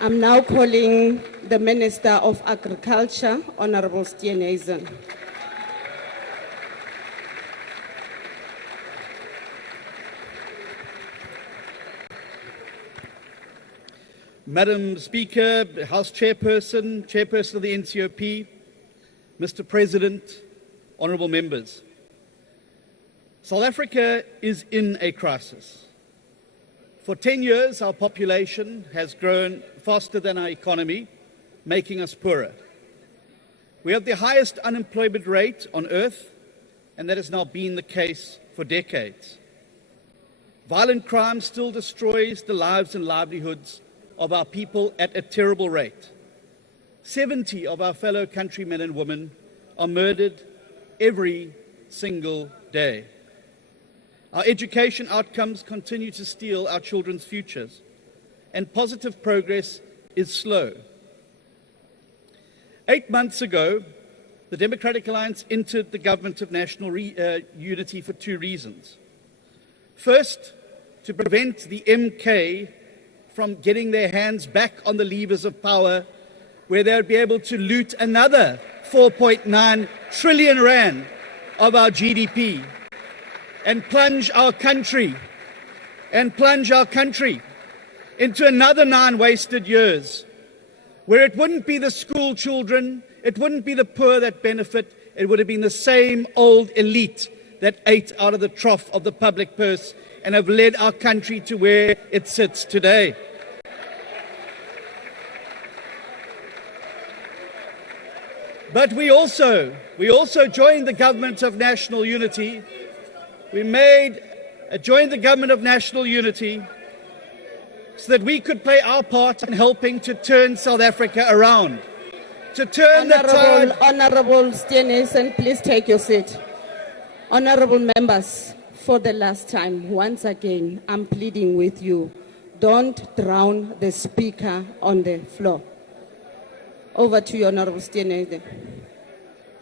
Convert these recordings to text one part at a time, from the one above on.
I'm now calling the Minister of Agriculture, Honorable Steenhuisen. Madam Speaker, House Chairperson, Chairperson of the NCOP, Mr. President, honourable members. South Africa is in a crisis. For 10 years, our population has grown faster than our economy, making us poorer. We have the highest unemployment rate on earth, and that has now been the case for decades. Violent crime still destroys the lives and livelihoods of our people at a terrible rate. 70 of our fellow countrymen and women are murdered every single day. Our education outcomes continue to steal our children's futures, and positive progress is slow. 8 months ago, the Democratic Alliance entered the Government of National Unity for 2 reasons. First, to prevent the MK from getting their hands back on the levers of power, where they would be able to loot another 4.9 trillion rand of our GDP and plunge our country into another 9 wasted years, where it wouldn't be the school children, it wouldn't be the poor that benefit, it would have been the same old elite that ate out of the trough of the public purse and have led our country to where it sits today. But we also joined the Government of National Unity. We joined the Government of National Unity so that we could play our part in helping to turn South Africa around, to turn the tide. Honorable Steenhuisen, please take your seat. Honorable members, for the last time, once again, I'm pleading with you, don't drown the speaker on the floor. Over to you, Honorable Steenhuisen.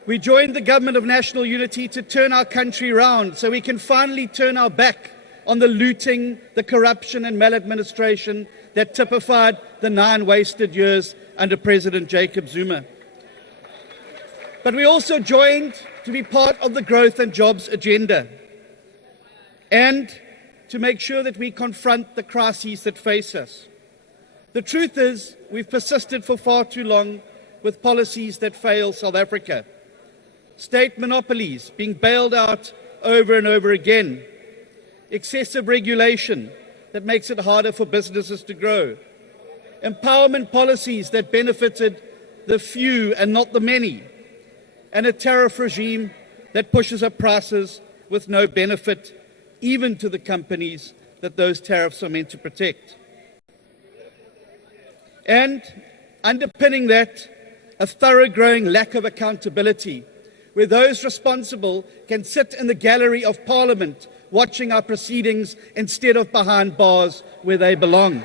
We joined the Government of National Unity to turn our country around so we can finally turn our back on the looting, the corruption and maladministration that typified the 9 wasted years under President Jacob Zuma. But we also joined to be part of the growth and jobs agenda and to make sure that we confront the crises that face us. The truth is, we've persisted for far too long with policies that fail South Africa. State monopolies being bailed out over and over again. Excessive regulation that makes it harder for businesses to grow. Empowerment policies that benefited the few and not the many. And a tariff regime that pushes up prices with no benefit, even to the companies that those tariffs are meant to protect. And underpinning that, a thorough-growing lack of accountability, where those responsible can sit in the gallery of Parliament watching our proceedings instead of behind bars where they belong.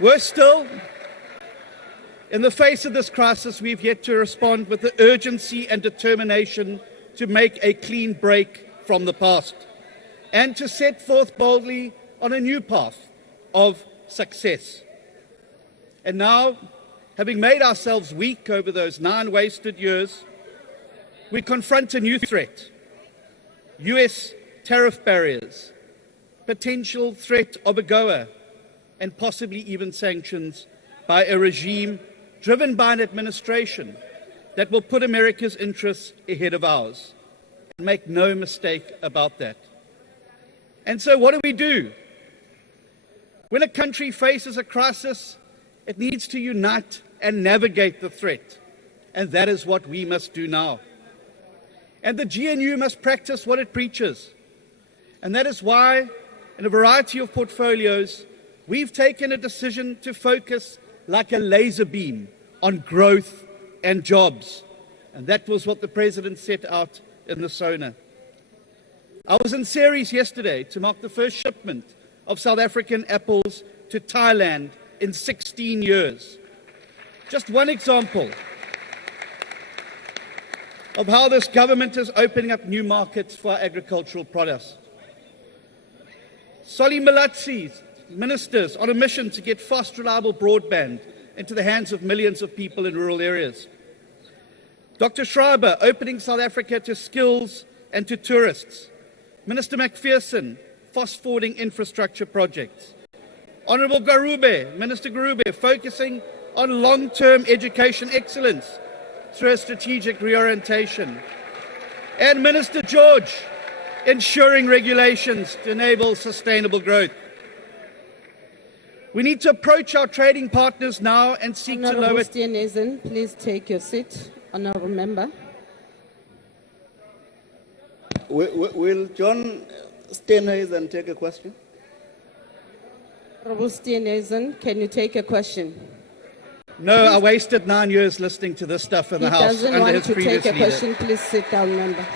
Worse still, in the face of this crisis, we've yet to respond with the urgency and determination to make a clean break from the past and to set forth boldly on a new path of success. And now, having made ourselves weak over those 9 wasted years, we confront a new threat: US tariff barriers, potential threat of AGOA, and possibly even sanctions by a regime driven by an administration that will put America's interests ahead of ours. Make no mistake about that. And so what do? When a country faces a crisis, it needs to unite and navigate the threat. And that is what we must do now. And the GNU must practice what it preaches. And that is why, in a variety of portfolios, we've taken a decision to focus like a laser beam on growth and jobs. And that was what the President set out in the Sona. I was in Ceres yesterday to mark the first shipment of South African apples to Thailand in 16 years. Just one example. of how this government is opening up new markets for our agricultural products. Solly Malatsi's ministers on a mission to get fast, reliable broadband into the hands of millions of people in rural areas. Dr. Schreiber opening South Africa to skills and to tourists. Minister McPherson fast-forwarding infrastructure projects. Honourable Garube, Minister Garube, focusing on long-term education excellence through a strategic reorientation. And Minister George, ensuring regulations to enable sustainable growth. We need to approach our trading partners now and seek to lower... Steenhuisen, please take your seat. Honourable Member. Will John Steenhuisen take a question? Honourable Steenhuisen, can you take a question? No, I wasted 9 years listening to this stuff in the House He doesn't under want his to previous take a leader. question. Please sit down, member.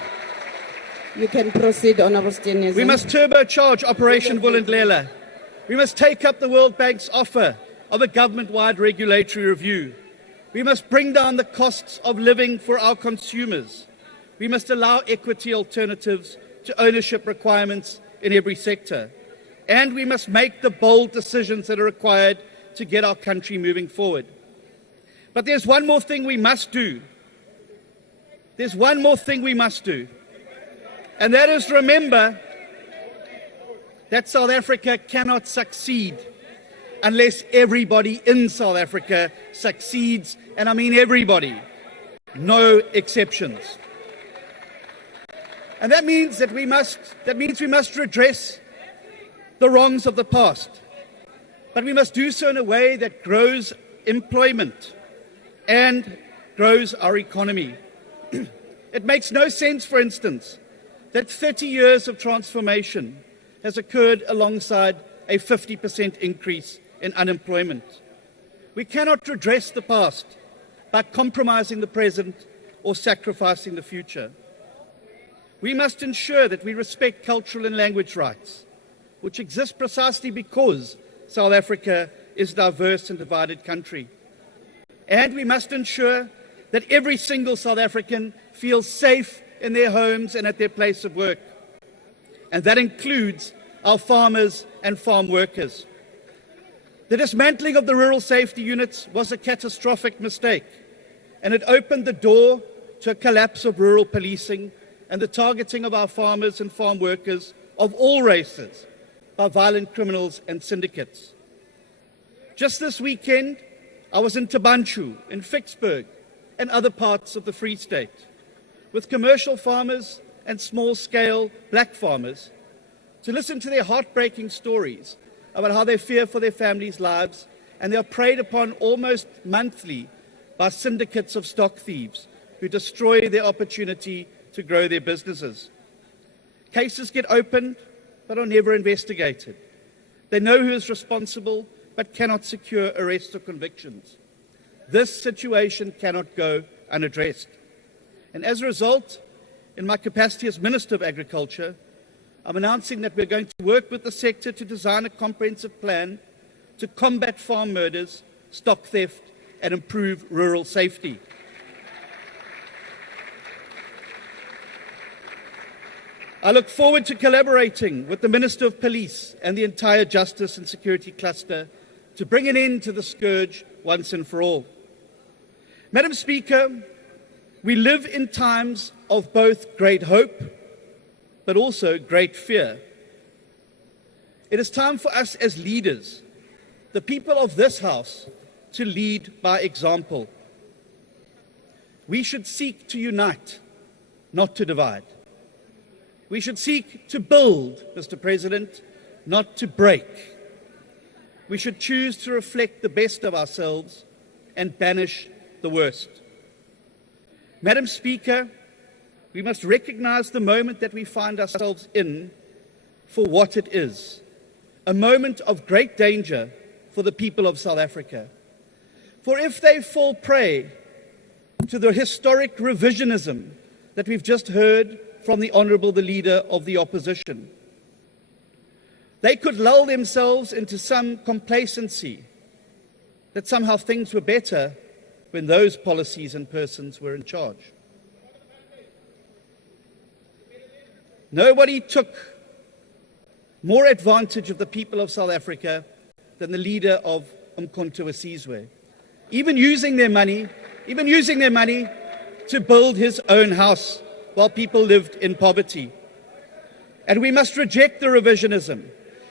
You can proceed, Honourable Steenhuisen. We must turbocharge Operation Vulindlela. We must take up the World Bank's offer of a government-wide regulatory review. We must bring down the costs of living for our consumers. We must allow equity alternatives to ownership requirements in every sector. And we must make the bold decisions that are required to get our country moving forward. But there's one more thing we must do. There's one more thing we must do. And that is remember that South Africa cannot succeed unless everybody in South Africa succeeds, and I mean everybody, no exceptions. And that means we must redress the wrongs of the past, but we must do so in a way that grows employment and grows our economy. It makes no sense, for instance, that 30 years of transformation has occurred alongside a 50% increase in unemployment. We cannot redress the past by compromising the present or sacrificing the future. We must ensure that we respect cultural and language rights, which exist precisely because South Africa is a diverse and divided country. And we must ensure that every single South African feels safe in their homes and at their place of work. And that includes our farmers and farm workers. The dismantling of the rural safety units was a catastrophic mistake, and it opened the door to a collapse of rural policing and the targeting of our farmers and farm workers of all races by violent criminals and syndicates. Just this weekend, I was in Tabanchu, in Vicksburg, and other parts of the Free State, with commercial farmers and small-scale black farmers to listen to their heartbreaking stories about how they fear for their families' lives, and they are preyed upon almost monthly by syndicates of stock thieves who destroy their opportunity to grow their businesses. Cases get opened but are never investigated. They know who is responsible but cannot secure arrests or convictions. This situation cannot go unaddressed. And as a result, in my capacity as Minister of Agriculture, I'm announcing that we're going to work with the sector to design a comprehensive plan to combat farm murders, stock theft, and improve rural safety. I look forward to collaborating with the Minister of Police and the entire Justice and Security cluster to bring an end to the scourge once and for all. Madam Speaker, we live in times of both great hope but also great fear. It is time for us as leaders, the people of this House, to lead by example. We should seek to unite, not to divide. We should seek to build, Mr. President, not to break. We should choose to reflect the best of ourselves and banish the worst. Madam Speaker, we must recognize the moment that we find ourselves in for what it is, a moment of great danger for the people of South Africa. For if they fall prey to the historic revisionism that we've just heard from the Honourable the Leader of the Opposition, they could lull themselves into some complacency that somehow things were better when those policies and persons were in charge. Nobody took more advantage of the people of South Africa than the leader of Umkhonto we Sizwe, even using their money to build his own house while people lived in poverty. And we must reject the revisionism,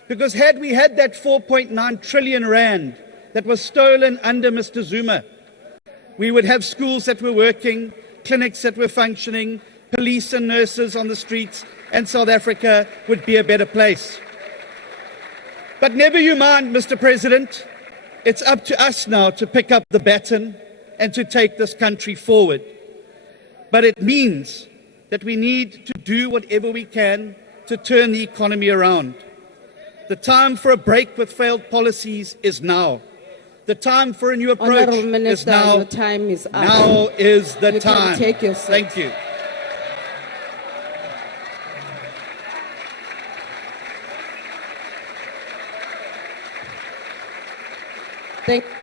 because had we had that 4.9 trillion rand that was stolen under Mr. Zuma, we would have schools that were working, clinics that were functioning, police and nurses on the streets, and South Africa would be a better place. But never you mind, Mr. President, it's up to us now to pick up the baton and to take this country forward. But it means that we need to do whatever we can to turn the economy around. The time for a break with failed policies is now. The time for a new approach Honourable is Minister, now. your time is up. Now is the You can time. take your seat. Thank you. Thank